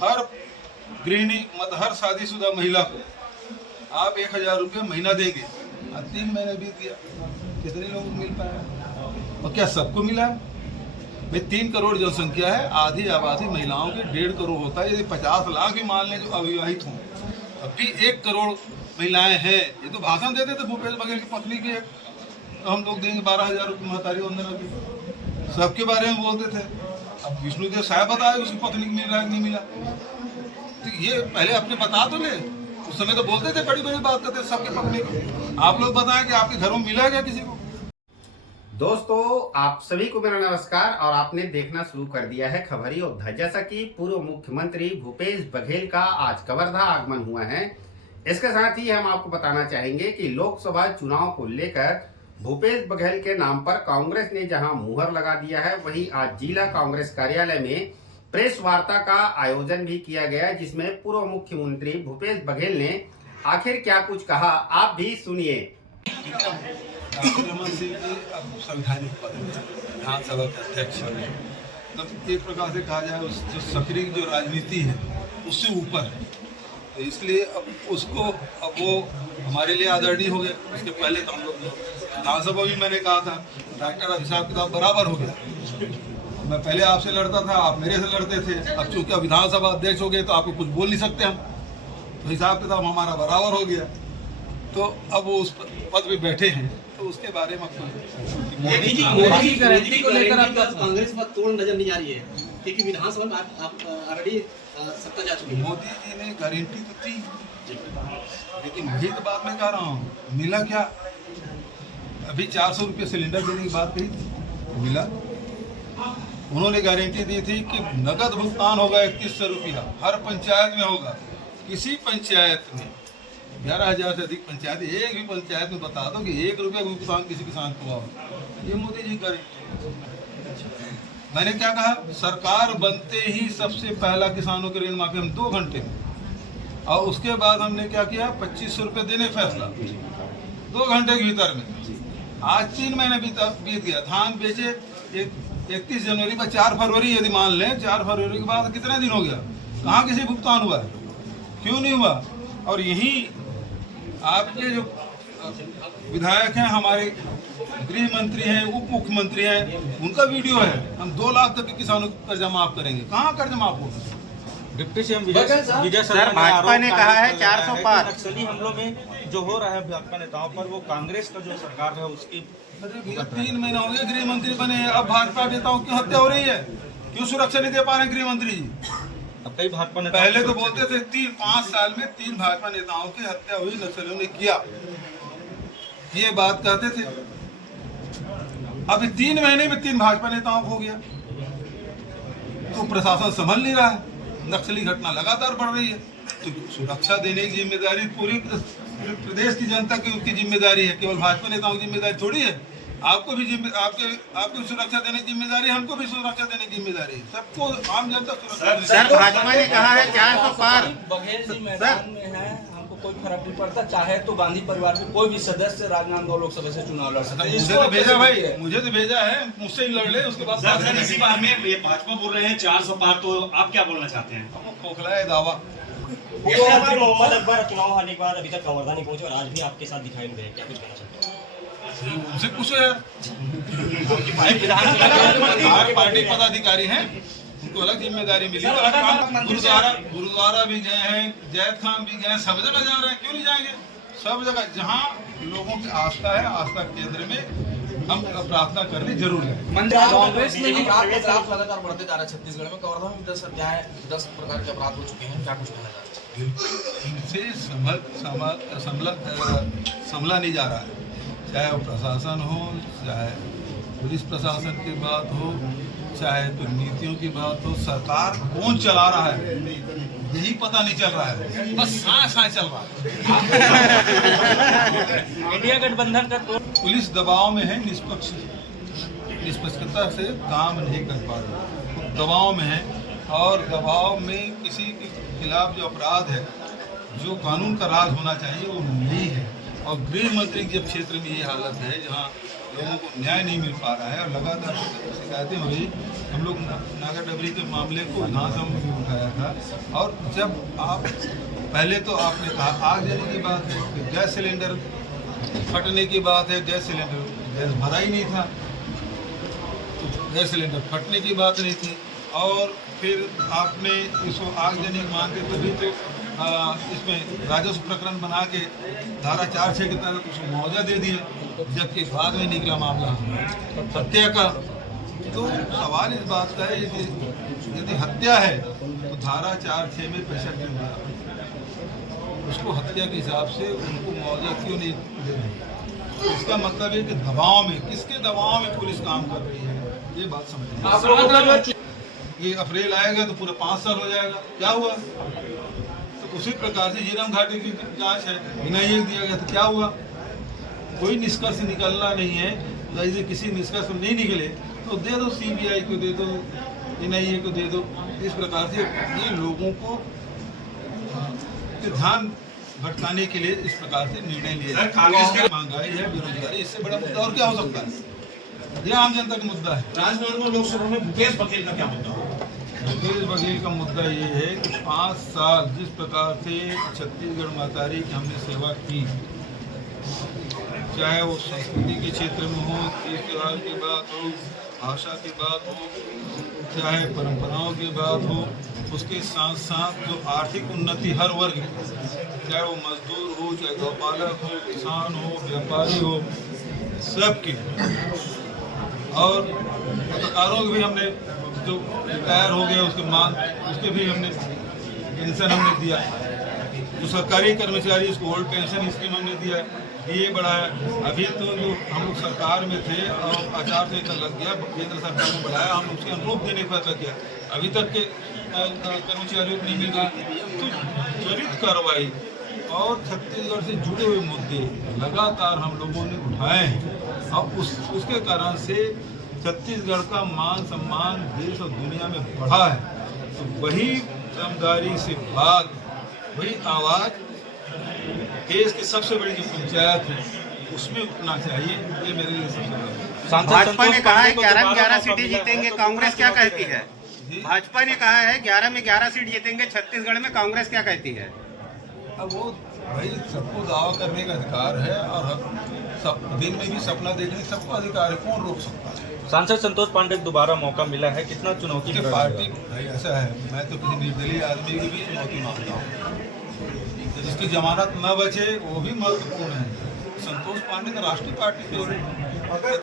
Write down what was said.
हर गृहिणी मतलब हर शादीशुदा महिला को आप 1000 रुपये महीना देंगे। और 3 महीने बीत गया, कितने लोगों को मिल पाया? और क्या सबको मिला? भाई 3 करोड़ जनसंख्या है, आधी आबादी महिलाओं की 1.5 करोड़ होता है। यदि 50 लाख भी मान लें जो अविवाहित हों, अभी 1 करोड़ महिलाएं हैं। ये तो भाषण देते थे भूपेश बघेल की पत्नी के, तो हम लोग देंगे 12,000 रुपये महतारी वंदना की, सबके बारे में बोलते थे। अब विष्णुदेव साहब बताए उसकी पत्नी को मिल रहा है नहीं मिला, तो ये पहले अपने बता तो ले। उस समय तो बोलते थे, बड़ी बड़ी बात करते सबके पत्नी को। आप लोग बताएं कि आपके घरों में मिला क्या किसी को? दोस्तों, आप सभी को मेरा नमस्कार और आपने देखना शुरू कर दिया है खबर योद्धा। जैसा कि पूर्व मुख्यमंत्री भूपेश बघेल का आज कवर्धा आगमन हुआ है, इसके साथ ही हम आपको बताना चाहेंगे कि लोकसभा चुनाव को लेकर भूपेश बघेल के नाम पर कांग्रेस ने जहां मुहर लगा दिया है, वहीं आज जिला कांग्रेस कार्यालय में प्रेस वार्ता का आयोजन भी किया गया, जिसमें पूर्व मुख्यमंत्री भूपेश बघेल ने आखिर क्या कुछ कहा, आप भी सुनिए। रमन सिंह जी अब संवैधानिक पद विधानसभा के अध्यक्ष हैं, तब एक प्रकार से कहा जाए उस जो सक्रिय जो राजनीति है उससे ऊपर है, तो इसलिए अब उसको अब वो हमारे लिए आदरणीय हो गए। उसके पहले तो हम लोग विधानसभा भी मैंने कहा था डॉक्टर अब हिसाब किताब बराबर हो गया। मैं पहले आपसे लड़ता था, आप मेरे से लड़ते थे, अब चूंकि अब विधानसभा अध्यक्ष हो गए तो आपको कुछ बोल नहीं सकते हम, तो हिसाब किताब हमारा बराबर हो गया। तो अब वो उस पद पे बैठे हैं, तो उसके बारे में मोदी की गारंटी को लेकर आपका कांग्रेस पर तोड़ नजर नहीं आ रही है, क्योंकि विधानसभा में आप ऑलरेडी सत्ता जा चुकी है। मोदी जी ने गारंटी तो थी, लेकिन वही तो बात मैं कह रहा हूँ, मिला क्या? अभी 400 रुपये सिलेंडर देने की बात कही थी, मिला? उन्होंने गारंटी दी थी कि नगद भुगतान होगा 3100 रुपया, हर पंचायत में होगा। किसी पंचायत में 11,000 से अधिक पंचायत, एक भी पंचायत में बता दो कि 1 रुपया भुगतान किसी किसान को हुआ, ये मोदी जी गारंटी। मैंने क्या कहा, सरकार बनते ही सबसे पहला किसानों के ऋण माफी हम 2 घंटे में, और उसके बाद हमने क्या किया, 2500 रुपये देने फैसला 2 घंटे के भीतर में। आज 3 महीने बीत गया, धान बेचे 31 जनवरी पर, 4 फरवरी यदि मान लें, 4 फरवरी के बाद कितने दिन हो गया, कहाँ किसी भुगतान हुआ है? क्यों नहीं हुआ? और यही आपके जो विधायक हैं, हमारे गृह मंत्री हैं, उप मुख्यमंत्री हैं, उनका वीडियो है, हम 2 लाख तक के किसानों को कर्जा माफ करेंगे। कहाँ कर्जा माफ होगा? डिप्टी सीएम विजय सर, भाजपा ने कहा है 400 पार। नक्सली हमलों में जो हो रहा है भाजपा नेताओं पर, वो कांग्रेस का जो सरकार है उसकी। 3 महीना हो गया गृह मंत्री बने, अब भाजपा नेताओं की हत्या हो रही है, क्यों सुरक्षा नहीं दे पा रहे गृह मंत्री जी? अब कई भाजपा नेता पहले तो बोलते थे 5 साल में 3 भाजपा नेताओं की हत्या हुई, नक्सलियों ने किया, ये बात कहते थे। अभी 3 महीने में 3 भाजपा नेताओं को हो गया, तो प्रशासन संभल नहीं रहा है, नक्सली घटना लगातार बढ़ रही है। तो सुरक्षा देने की जिम्मेदारी पूरी प्रदेश की जनता की उसकी जिम्मेदारी है, केवल भाजपा नेताओं की जिम्मेदारी थोड़ी है। आपको भी आपको सुरक्षा देने की जिम्मेदारी है, हमको भी सुरक्षा देने की जिम्मेदारी है, सबको आम जनता सुरक्षा। सर, भाजपा ने कहा है 400 पार। बघेल जी मैदान में है, हमको कोई फर्क नहीं पड़ता, चाहे तो गांधी परिवार के कोई भी सदस्य राजनांदगांव लोकसभा से चुनाव लड़ सकता है। मुझे तो भेजा भाई, मुझे तो भेजा है, मुझसे ही लड़ ले, उसके बाद सर इसी बार में ये भाजपा बोल रहे हैं 400 पार, तो आप क्या बोलना चाहते हैं? खोखला है दावा। मोहम्मद अकबर चुनाव हारने के बाद अभी तक कवर्धा नहीं पहुंचे और आज भी आपके साथ दिखाई नहीं दे, क्या कुछ कहना चाहते हैं? उनसे पूछो यार, पार्टी पदाधिकारी हैं, उनको अलग जिम्मेदारी मिली। गुरुद्वारा भी गए हैं, जैद खान भी गए हैं, सब जगह जा रहे हैं, क्यों नहीं जाएंगे? सब जगह जहाँ लोगों की आस्था है, आस्था केंद्र में हम प्रार्थना करनी जरूर है। कांग्रेस में अपराध लगातार बढ़ते जा रहे हैं। छत्तीसगढ़ में कवर्धा में 10 प्रकार के अपराध हो चुके हैं, क्या कुछ कहना चाहते हैं? इनसे संभला नहीं जा रहा है, चाहे वो प्रशासन हो, चाहे पुलिस प्रशासन की बात हो, चाहे तो नीतियों की बात हो, सरकार कौन चला रहा है यही पता नहीं चल रहा है, बस साए चल रहा है। इंडिया गठबंधन का पुलिस दबाव में है, निष्पक्षता से काम नहीं कर पा रही, दबाव में है, और दबाव में किसी के खिलाफ जो अपराध है, जो कानून का राज होना चाहिए वो नहीं है। और गृह मंत्री के क्षेत्र में ये हालत है जहाँ लोगों को न्याय नहीं मिल पा रहा है और लगातार शिकायतें हो रही। हम लोग नागा डबरी के मामले को विधानसभा में भी उठाया था था। और जब आप पहले तो आपने कहा आग जलने की बात है, फिर गैस सिलेंडर फटने की बात है, गैस भरा ही नहीं था, तो गैस सिलेंडर फटने की बात नहीं थी। और फिर आपने इसको आग जलने की मांग के तभी तो इसमें राजस्व प्रकरण बना के धारा 4(6) के तहत उसको मुआवजा दे दिए, जबकि बाद में निकला मामला हत्या का। तो सवाल इस बात का है यदि हत्या है तो धारा 4(6) में पैसा क्यों मिला, उसको हत्या के हिसाब से उनको मुआवजा क्यों नहीं दे रहे? इसका मतलब है कि दबाव में, किसके दबाव में पुलिस काम कर रही है, ये बात समझ। ये अप्रैल आएगा तो पूरा 5 साल हो जाएगा, क्या हुआ? तो उसी प्रकार से झीरम घाटी की जांच है, NIA दिया गया, तो क्या हुआ? कोई निष्कर्ष निकलना नहीं है। यदि किसी निष्कर्ष नहीं निकले तो दे दो, CBI को दे दो, NIA को दे दो। इस प्रकार से ये लोगों को ध्यान भटकाने के लिए इस प्रकार से निर्णय लिया है। महंगाई है, बेरोजगारी, इससे बड़ा मुद्दा और क्या हो सकता है? ये आम जनता का मुद्दा है। राजभवन में लोकसभा में भूपेश बघेल का क्या मुद्दा है? भूपेश बघेल का मुद्दा ये है कि 5 साल जिस प्रकार से छत्तीसगढ़ महतारी की हमने सेवा की, चाहे वो संस्कृति के क्षेत्र में हो, तीज त्योहार की बात हो, भाषा की बात हो, चाहे परंपराओं की बात हो, उसके साथ साथ जो आर्थिक उन्नति हर वर्ग, चाहे वो मजदूर हो, चाहे गौपालक हो, किसान हो, व्यापारी हो, सबकी। और पत्रकारों के भी हमने जो रिटायर हो गए उसके भी हमने पेंशन हमने दिया, जो सरकारी कर्मचारी उसको ओल्ड पेंशन स्कीम हमने दिया, ये बड़ा है। अभी तो जो हम लोग सरकार में थे और आचार संहिता लग गया, केंद्र सरकार ने बढ़ाया, हम उसके अनुरूप देने पर लग गया, अभी तक के कर्मचारियों को नहीं मिल रहा। तो त्वरित कार्रवाई और छत्तीसगढ़ से जुड़े हुए मुद्दे लगातार हम लोगों ने उठाए हैं और उसके कारण से छत्तीसगढ़ का मान सम्मान देश और दुनिया में बढ़ा है। तो वही ईमानदारी से बात, वही आवाज़ देश की सबसे बड़ी जो पंचायत है उसमें उठना चाहिए। ये मेरे लिए सबसे बड़ा। भाजपा ने कहा है 11 में 11 सीटें जीतेंगे, कांग्रेस क्या कहती है? भाजपा ने कहा है 11 में 11 सीट जीतेंगे छत्तीसगढ़ में, कांग्रेस क्या कहती है? अब वो भाई सबको दावा करने का अधिकार है और सब दिन में भी सपना देखने का सबको अधिकार है, कौन रोक सकता है? सांसद संतोष पांडे को दोबारा मौका मिला है, कितना चुनौती कि पार्टी भाई ऐसा है, मैं तो किसी निर्दलीय आदमी की भी चुनौती मानता हूँ, जिसकी जमानत न बचे वो भी महत्वपूर्ण है। संतोष पांडे तो राष्ट्रीय पार्टी के